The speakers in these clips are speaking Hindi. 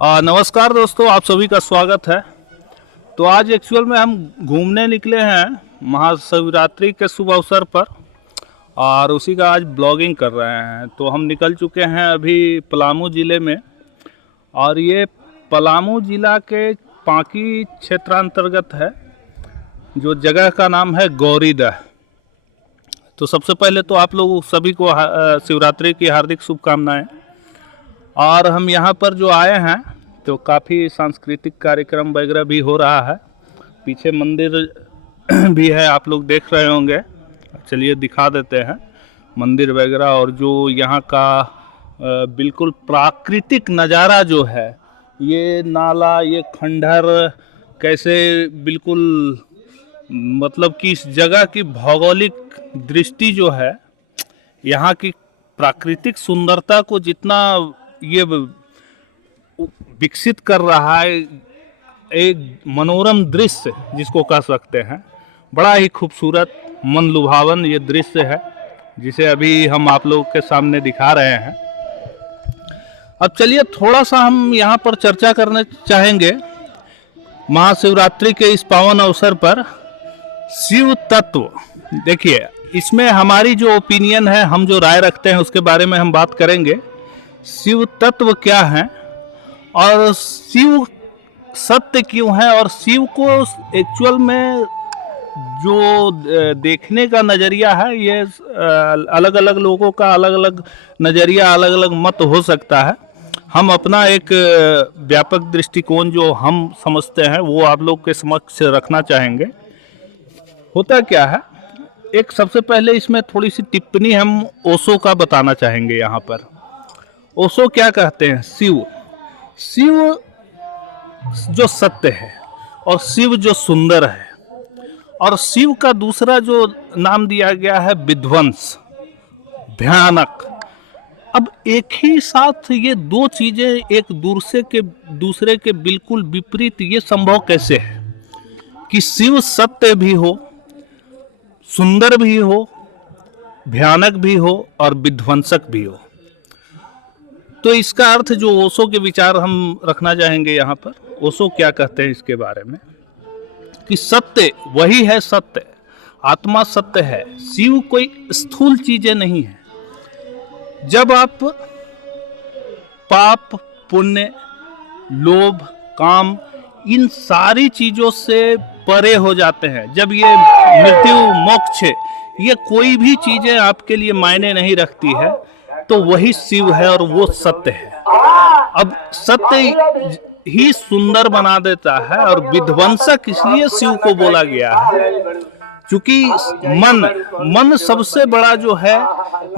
नमस्कार दोस्तों, आप सभी का स्वागत है। तो आज एक्चुअल में हम घूमने निकले हैं महाशिवरात्रि के शुभ अवसर पर और उसी का आज ब्लॉगिंग कर रहे हैं। तो हम निकल चुके हैं अभी पलामू ज़िले में और ये पलामू ज़िला के पांकी क्षेत्रांतर्गत है, जो जगह का नाम है गौरीदह। तो सबसे पहले तो आप लोग सभी को शिवरात्रि की हार्दिक शुभकामनाएं। और हम यहाँ पर जो आए हैं तो काफ़ी सांस्कृतिक कार्यक्रम वगैरह भी हो रहा है। पीछे मंदिर भी है, आप लोग देख रहे होंगे। चलिए दिखा देते हैं मंदिर वगैरह। और जो यहाँ का बिल्कुल प्राकृतिक नज़ारा जो है, ये नाला, ये खंडहर कैसे बिल्कुल मतलब कि इस जगह की भौगोलिक दृष्टि जो है, यहाँ की प्राकृतिक सुंदरता को जितना ये विकसित कर रहा है, एक मनोरम दृश्य जिसको कह सकते हैं। बड़ा ही खूबसूरत मन लुभावन ये दृश्य है, जिसे अभी हम आप लोगों के सामने दिखा रहे हैं। अब चलिए थोड़ा सा हम यहाँ पर चर्चा करना चाहेंगे महाशिवरात्रि के इस पावन अवसर पर। शिव तत्व, देखिए इसमें हमारी जो ओपिनियन है, हम जो राय रखते हैं उसके बारे में हम बात करेंगे। शिव तत्व क्या है और शिव सत्य क्यों है, और शिव को एक्चुअल में जो देखने का नज़रिया है, ये अलग अलग लोगों का अलग अलग नज़रिया, अलग अलग मत हो सकता है। हम अपना एक व्यापक दृष्टिकोण जो हम समझते हैं वो आप लोग के समक्ष रखना चाहेंगे। होता क्या है, एक सबसे पहले इसमें थोड़ी सी टिप्पणी हम ओशो का बताना चाहेंगे यहाँ पर। ओशो क्या कहते हैं? शिव जो सत्य है और शिव जो सुंदर है, और शिव का दूसरा जो नाम दिया गया है विध्वंस, भयानक। अब एक ही साथ ये दो चीजें एक दूसरे के बिल्कुल विपरीत, ये संभव कैसे है कि शिव सत्य भी हो, सुंदर भी हो, भयानक भी हो और विध्वंसक भी हो? तो इसका अर्थ जो ओशो के विचार हम रखना चाहेंगे यहाँ पर। ओशो क्या कहते हैं इसके बारे में कि सत्य वही है सत्य, आत्मा सत्य है। शिव कोई स्थूल चीजें नहीं है। जब आप पाप, पुण्य, लोभ, काम, इन सारी चीजों से परे हो जाते हैं, जब ये मृत्यु, मोक्ष, ये कोई भी चीजें आपके लिए मायने नहीं रखती है, तो वही शिव है और वो सत्य है। अब सत्य ही सुंदर बना देता है, और विध्वंसक इसलिए शिव को बोला गया है क्योंकि मन सबसे बड़ा जो है,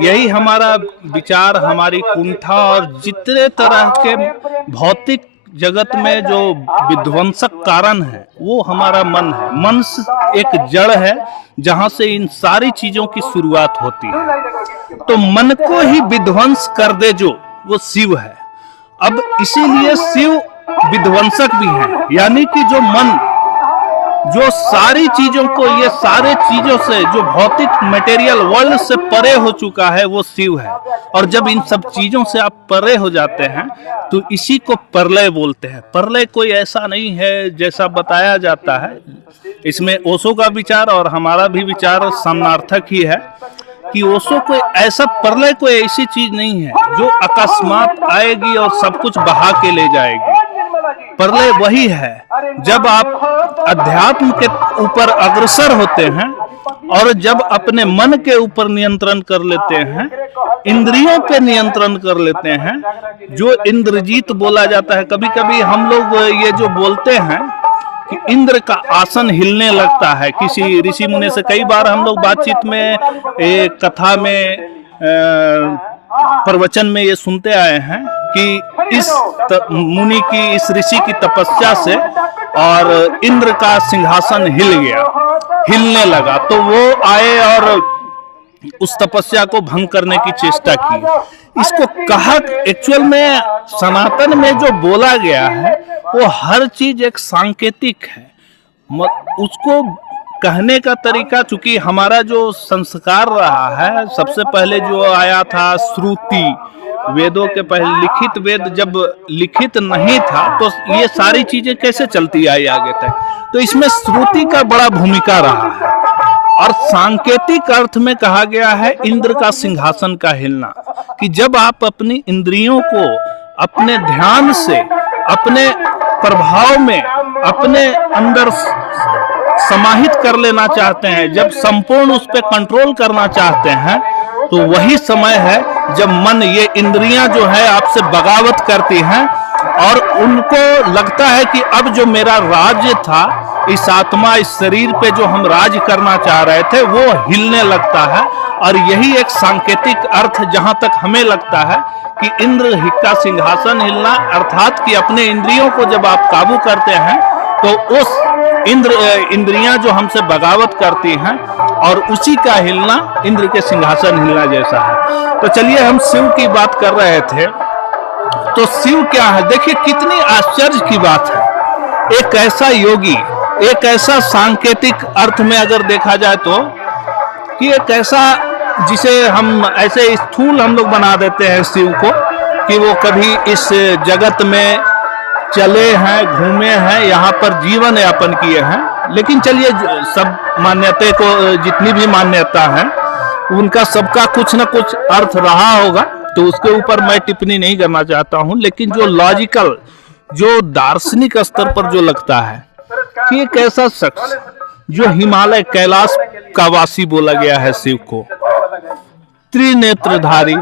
यही हमारा विचार, हमारी कुंठा और जितने तरह के भौतिक जगत में जो विध्वंसक कारण है वो हमारा मन है। मन एक जड़ है जहां से इन सारी चीजों की शुरुआत होती है। तो मन को ही विध्वंस कर दे जो, वो शिव है। अब इसीलिए शिव विध्वंसक भी है, यानी कि जो मन जो सारी चीजों को, ये सारे चीजों से जो भौतिक मटेरियल वर्ल्ड से परे हो चुका है, वो शिव है। और जब इन सब चीजों से आप परे हो जाते हैं तो इसी को प्रलय बोलते हैं। प्रलय कोई ऐसा नहीं है जैसा बताया जाता है। इसमें ओशो का विचार और हमारा भी विचार समानार्थक ही है कि ओशो कोई ऐसा प्रलय, कोई ऐसी चीज नहीं है जो अकस्मात आएगी और सब कुछ बहा के ले जाएगी। प्रलय वही है जब आप अध्यात्म के ऊपर अग्रसर होते हैं और जब अपने मन के ऊपर नियंत्रण कर लेते हैं, इंद्रियों पे नियंत्रण कर लेते हैं, जो इंद्रजीत बोला जाता है। कभी कभी हम लोग ये जो बोलते हैं कि इंद्र का आसन हिलने लगता है, किसी ऋषि मुनि से कई बार हम लोग बातचीत में, एक कथा में, प्रवचन में ये सुनते आए हैं कि इस मुनि की, इस ऋषि की तपस्या से और इंद्र का सिंहासन हिल गया, हिलने लगा। तो वो आए और उस तपस्या को भंग करने की चेष्टा की। इसको कहा, एक्चुअल में सनातन में जो बोला गया है वो हर चीज एक सांकेतिक है। उसको कहने का तरीका, चूंकि हमारा जो संस्कार रहा है, सबसे पहले जो आया था श्रुति, वेदों के पहले लिखित वेद जब लिखित नहीं था तो ये सारी चीजें कैसे चलती आई आगे तक। तो इसमें श्रुति का बड़ा भूमिका रहा है। और सांकेतिक अर्थ में कहा गया है इंद्र का सिंहासन का हिलना, कि जब आप अपनी इंद्रियों को अपने ध्यान से, अपने प्रभाव में, अपने अंदर समाहित कर लेना चाहते हैं, जब संपूर्ण उस पर कंट्रोल करना चाहते हैं, तो वही समय है जब मन, ये इंद्रियां जो है आपसे बगावत करती हैं और उनको लगता है कि अब जो मेरा राज्य था, इस आत्मा, इस शरीर पे जो हम राज करना चाह रहे थे, वो हिलने लगता है। और यही एक सांकेतिक अर्थ जहां तक हमें लगता है कि इंद्र का सिंहासन हिलना, अर्थात कि अपने इंद्रियों को जब आप काबू करते हैं तो उस इंद्रियां जो हमसे बगावत करती हैं, और उसी का हिलना इंद्र के सिंहासन हिलना जैसा है। तो चलिए, हम शिव की बात कर रहे थे, तो शिव क्या है, देखिए कितनी आश्चर्य की बात है। एक ऐसा योगी, एक ऐसा सांकेतिक अर्थ में अगर देखा जाए तो, कि एक ऐसा जिसे हम ऐसे स्थूल हम लोग बना देते हैं शिव को, कि वो कभी इस जगत में चले हैं, घूमे हैं, यहाँ पर जीवन यापन किए हैं। लेकिन चलिए, सब मान्यता को, जितनी भी मान्यता है उनका सबका कुछ ना कुछ अर्थ रहा होगा, तो उसके ऊपर मैं टिप्पणी नहीं करना चाहता हूँ। लेकिन जो लॉजिकल, जो दार्शनिक स्तर पर जो लगता है कि एक ऐसा शख्स जो हिमालय कैलाश का वासी बोला गया है शिव को, त्रिनेत्रधारी,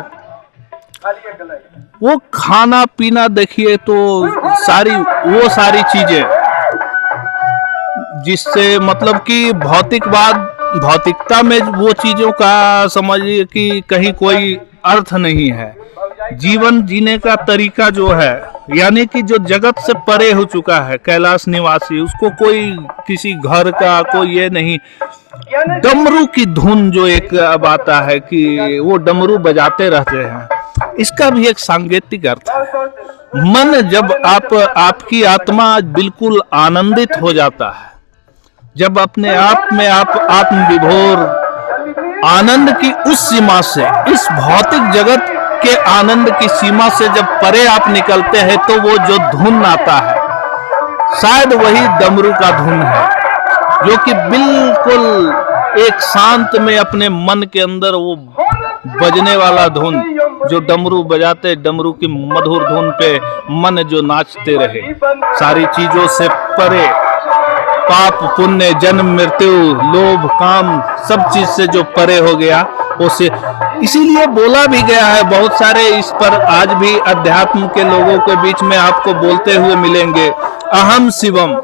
वो खाना पीना देखिए तो वो सारी चीजें जिससे मतलब कि भौतिकता में वो चीजों का समझिए कि कहीं कोई अर्थ नहीं है। जीवन जीने का तरीका जो है, यानी कि जो जगत से परे हो चुका है, कैलाश निवासी, उसको कोई किसी घर का कोई ये नहीं। डमरू की धुन जो एक अब आता है कि वो डमरू बजाते रहते हैं, इसका भी एक सांकेतिक अर्थ है। मन जब आपकी आत्मा बिल्कुल आनंदित हो जाता है, जब अपने आप में आप आत्मविभोर आनंद की उस सीमा से, इस भौतिक जगत के आनंद की सीमा से जब परे आप निकलते हैं, तो वो जो धुन आता है, शायद वही डमरू का धुन है, जो कि बिल्कुल एक शांत में अपने मन के अंदर वो बजने वाला धुन, जो डमरू बजाते, डमरू की मधुर धुन पे मन जो नाचते रहे, सारी चीजों से परे, पाप पुण्य, जन्म मृत्यु, लोभ काम, सब चीज से जो परे हो गया उसे। इसीलिए बोला भी गया है, बहुत सारे इस पर आज भी अध्यात्म के लोगों के बीच में आपको बोलते हुए मिलेंगे, अहम शिवम,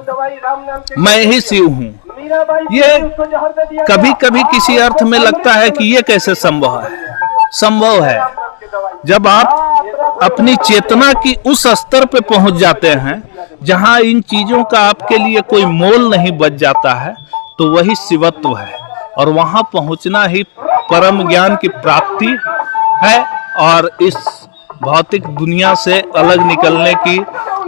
मैं ही शिव हूँ। ये कभी कभी किसी अर्थ में लगता है कि ये कैसे संभव है। संभव है जब आप अपनी चेतना की उस स्तर पे पहुंच जाते हैं जहां इन चीजों का आपके लिए कोई मोल नहीं बच जाता है, तो वही शिवत्व है। और वहां पहुंचना ही परम ज्ञान की प्राप्ति है, और इस भौतिक दुनिया से अलग निकलने की,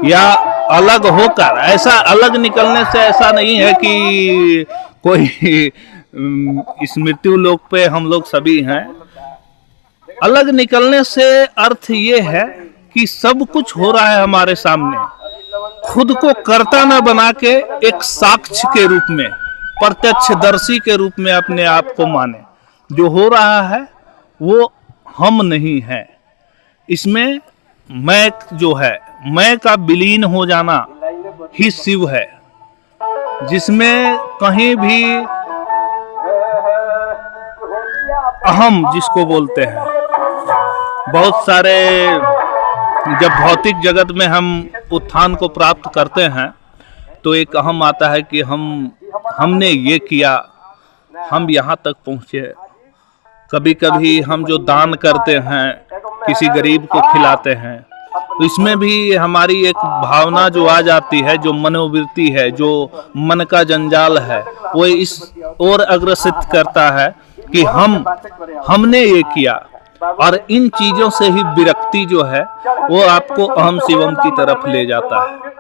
या अलग होकर, ऐसा अलग निकलने से ऐसा नहीं है कि कोई इस मृत्यु लोक पे हम लोग सभी हैं। अलग निकलने से अर्थ ये है कि सब कुछ हो रहा है हमारे सामने, खुद को कर्ता न बना के एक साक्ष्य के रूप में, प्रत्यक्षदर्शी के रूप में अपने आप को माने। जो हो रहा है वो हम नहीं है, इसमें मैं जो है, मैं का विलीन हो जाना ही शिव है, जिसमें कहीं भी अहम जिसको बोलते हैं, बहुत सारे जब भौतिक जगत में हम उत्थान को प्राप्त करते हैं तो एक अहम आता है कि हमने ये किया, हम यहाँ तक पहुँचे। कभी कभी हम जो दान करते हैं, किसी गरीब को खिलाते हैं, तो इसमें भी हमारी एक भावना जो आ जाती है, जो मनोवृत्ति है, जो मन का जंजाल है, वो इस ओर अग्रसित करता है कि हमने ये किया। और इन चीजों से ही विरक्ति जो है वो आपको अहम शिवम की तरफ ले जाता है,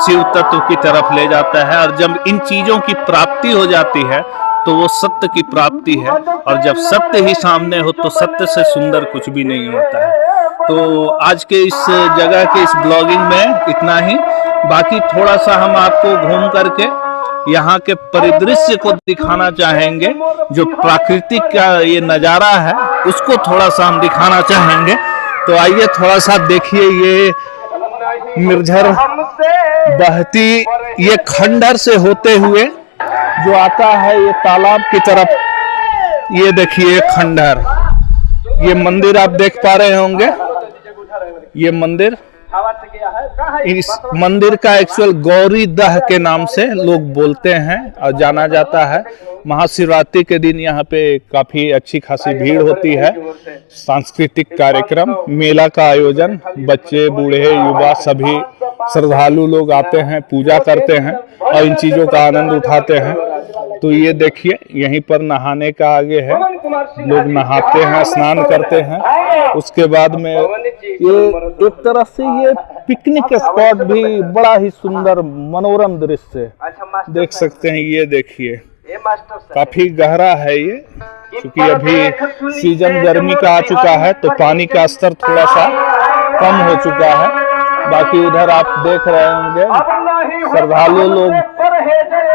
शिव तत्व की तरफ ले जाता है। और जब इन चीजों की प्राप्ति हो जाती है तो वो सत्य की प्राप्ति है, और जब सत्य ही सामने हो तो सत्य से सुंदर कुछ भी नहीं होता है। तो आज के इस जगह के इस ब्लॉगिंग में इतना ही। बाकी थोड़ा सा हम आपको घूम करके यहाँ के परिदृश्य को दिखाना चाहेंगे, जो प्राकृतिक का ये नज़ारा है उसको थोड़ा सा हम दिखाना चाहेंगे। तो आइए थोड़ा सा देखिए, ये निर्झर बहती ये खंडहर से होते हुए जो आता है ये तालाब की तरफ। ये देखिए खंडहर, ये मंदिर आप देख पा रहे होंगे। ये मंदिर, इस मंदिर का एक्चुअल गौरी दह के नाम से लोग बोलते हैं और जाना जाता है। महाशिवरात्रि के दिन यहाँ पे काफी अच्छी खासी भीड़ होती है। सांस्कृतिक कार्यक्रम, मेला का आयोजन, बच्चे बूढ़े युवा सभी श्रद्धालु लोग आते हैं, पूजा करते हैं और इन चीजों का आनंद उठाते हैं। तो ये देखिए यहीं पर नहाने का आगे है, लोग नहाते हैं, स्नान करते हैं। उसके बाद में ये एक तरह से ये पिकनिक स्पॉट भी, बड़ा ही सुंदर मनोरम दृश्य देख सकते हैं। ये देखिए काफी गहरा है ये, क्योंकि अभी सीजन गर्मी का आ चुका है तो पानी का स्तर थोड़ा सा कम हो चुका है। बाकी उधर आप देख रहे होंगे श्रद्धालु लोग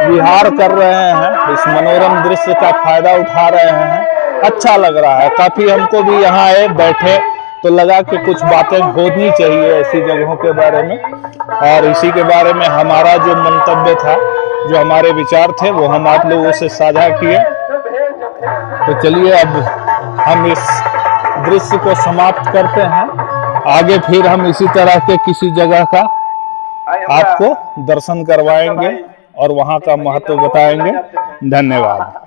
विहार कर रहे हैं, इस मनोरम दृश्य का फायदा उठा रहे हैं। अच्छा लग रहा है काफी। हमको भी यहाँ आए बैठे तो लगा कि कुछ बातें होनी चाहिए ऐसी जगहों के बारे में, और इसी के बारे में हमारा जो मंतव्य था, जो हमारे विचार थे, वो हम आप लोगों से साझा किए। तो चलिए अब हम इस दृश्य को समाप्त करते हैं। आगे फिर हम इसी तरह के किसी जगह का आपको दर्शन करवाएंगे और वहां का महत्व बताएंगे। धन्यवाद।